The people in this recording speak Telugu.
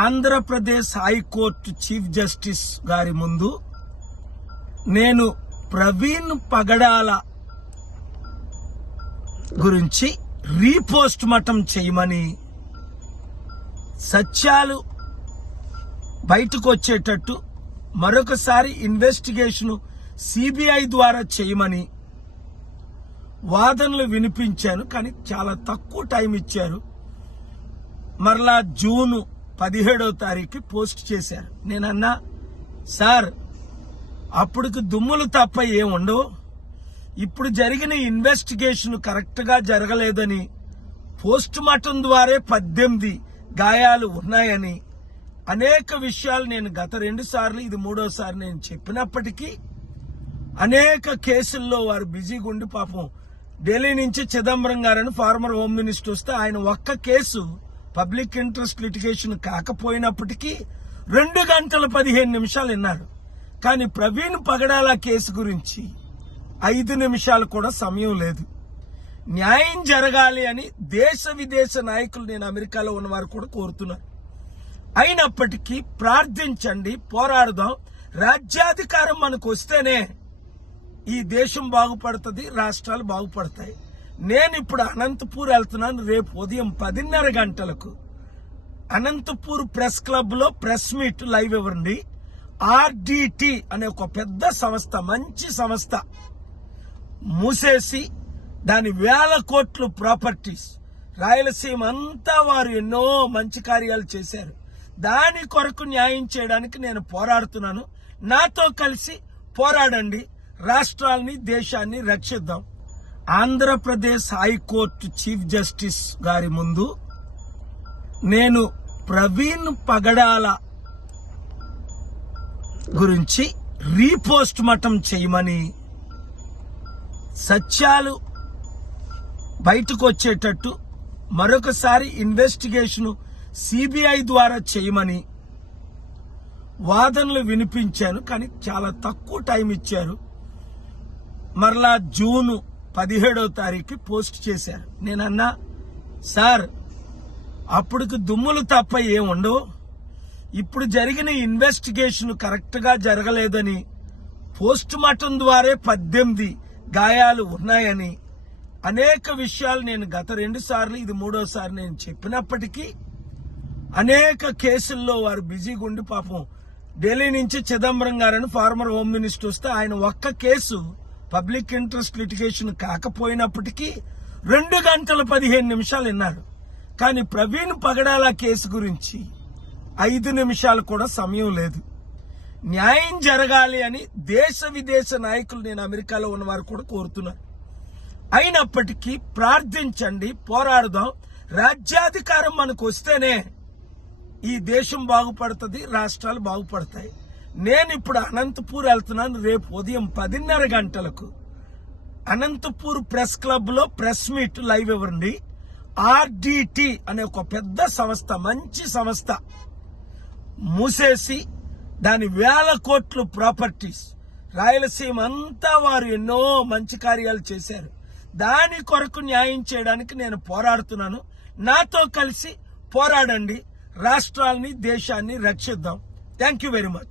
ఆంధ్రప్రదేశ్ హైకోర్టు చీఫ్ జస్టిస్ గారి ముందు నేను ప్రవీణ్ పగడాల గురించి రీపోస్ట్ మార్టం చేయమని, సత్యాలు బయటకు వచ్చేటట్టు మరొకసారి ఇన్వెస్టిగేషన్ సిబిఐ ద్వారా చేయమని వాదనలు వినిపించాను. కానీ చాలా తక్కువ టైం ఇచ్చారు. మరలా జూన్ 17వ తారీఖు పోస్ట్ చేశారు. నేనన్నా, సార్ అప్పటికి దుమ్ములు తప్ప ఏం ఉండవు, ఇప్పుడు జరిగిన ఇన్వెస్టిగేషన్ కరెక్ట్ గా జరగలేదని, పోస్ట్ మార్టం ద్వారా 18 గాయాలు ఉన్నాయని, అనేక విషయాలు నేను గత 2 సార్లు, ఇది 3వసారి నేను చెప్పినప్పటికీ అనేక కేసుల్లో వారు బిజీగా ఉండి, పాపం ఢిల్లీ నుంచి చిదంబరం గారని ఫార్మర్ హోమ్ మినిస్టర్ వస్తే ఆయన ఒక్క కేసు పబ్లిక్ ఇంట్రెస్ట్ లిటిగేషన్ కాకపోయినప్పటికీ 2 గంటల 15 నిమిషాలు విన్నారు. కానీ ప్రవీణ్ పగడాల కేసు గురించి 5 నిమిషాలు కూడా సమయం లేదు. న్యాయం జరగాలి అని దేశ విదేశ నాయకులు, నేను అమెరికాలో ఉన్నవారు కూడా కోరుతున్నారు. అయినప్పటికీ ప్రార్థించండి, పోరాడదాం. రాజ్యాధికారం మనకు వస్తేనే ఈ దేశం బాగుపడుతుంది, రాష్ట్రాలు బాగుపడతాయి. నేను ఇప్పుడు అనంతపూర్ వెళ్తున్నాను. రేపు ఉదయం 10:30 గంటలకు అనంతపూర్ ప్రెస్ క్లబ్ లో ప్రెస్ మీట్ లైవ్ ఇవ్వండి. RDT అనే ఒక పెద్ద సంస్థ, మంచి సంస్థ మూసేసి దాని 1000 కోట్ల ప్రాపర్టీస్, రాయలసీమ అంతా వారు ఎన్నో మంచి కార్యాలు చేశారు. దాని కొరకు న్యాయం చేయడానికి నేను పోరాడుతున్నాను. నాతో కలిసి పోరాడండి, రాష్ట్రాలని దేశాన్ని రక్షిద్దాం. ఆంధ్రప్రదేశ్ హైకోర్టు చీఫ్ జస్టిస్ గారి ముందు నేను ప్రవీణ్ పగడాల గురించి రీపోస్ట్ మార్టం చేయమని, సత్యాలు బయటకు వచ్చేటట్టు మరొకసారి ఇన్వెస్టిగేషన్ సిబిఐ ద్వారా చేయమని వాదనలు వినిపించాను. కానీ చాలా తక్కువ టైం ఇచ్చారు. మరలా జూన్ 17వ తారీఖు పోస్ట్ చేశారు. నేనన్నా, సార్ అప్పటికి దుమ్ములు తప్ప ఏం ఉండవు, ఇప్పుడు జరిగిన ఇన్వెస్టిగేషన్ కరెక్ట్ గా జరగలేదని, పోస్ట్ మార్టం ద్వారా 18 గాయాలు ఉన్నాయని, అనేక విషయాలు నేను గత 2 సార్లు, ఇది 3వసారి నేను చెప్పినప్పటికీ అనేక కేసుల్లో వారు బిజీగా ఉండి, పాపం ఢిల్లీ నుంచి చిదంబరం గారని ఫార్మర్ హోమ్ మినిస్టర్ వస్తే ఆయన ఒక్క కేసు పబ్లిక్ ఇంట్రెస్ట్ లిటిగేషన్ కాకపోయినప్పటికీ 2 గంటల 15 నిమిషాలు విన్నారు. కానీ ప్రవీణ్ పగడాల కేసు గురించి 5 నిమిషాలు కూడా సమయం లేదు. న్యాయం జరగాలి అని దేశ విదేశ నాయకులు, నేను అమెరికాలో ఉన్నవారు కూడా కోరుతున్నారు. అయినప్పటికీ ప్రార్థించండి, పోరాడదాం. రాజ్యాధికారం మనకు వస్తేనే ఈ దేశం బాగుపడుతుంది, రాష్ట్రాలు బాగుపడతాయి. నేను ఇప్పుడు అనంతపూర్ వెళ్తున్నాను. రేపు ఉదయం 10:30 గంటలకు అనంతపూర్ ప్రెస్ క్లబ్ లో ప్రెస్ మీట్ లైవ్ ఇవ్వండి. RDT అనే ఒక పెద్ద సంస్థ, మంచి సంస్థ మూసేసి దాని 1000 కోట్ల ప్రాపర్టీస్, రాయలసీమ అంతా వారు ఎన్నో మంచి కార్యాలు చేశారు. దాని కొరకు న్యాయం చేయడానికి నేను పోరాడుతున్నాను. నాతో కలిసి పోరాడండి, రాష్ట్రాలని దేశాన్ని రక్షిద్దాం. Thank you very much.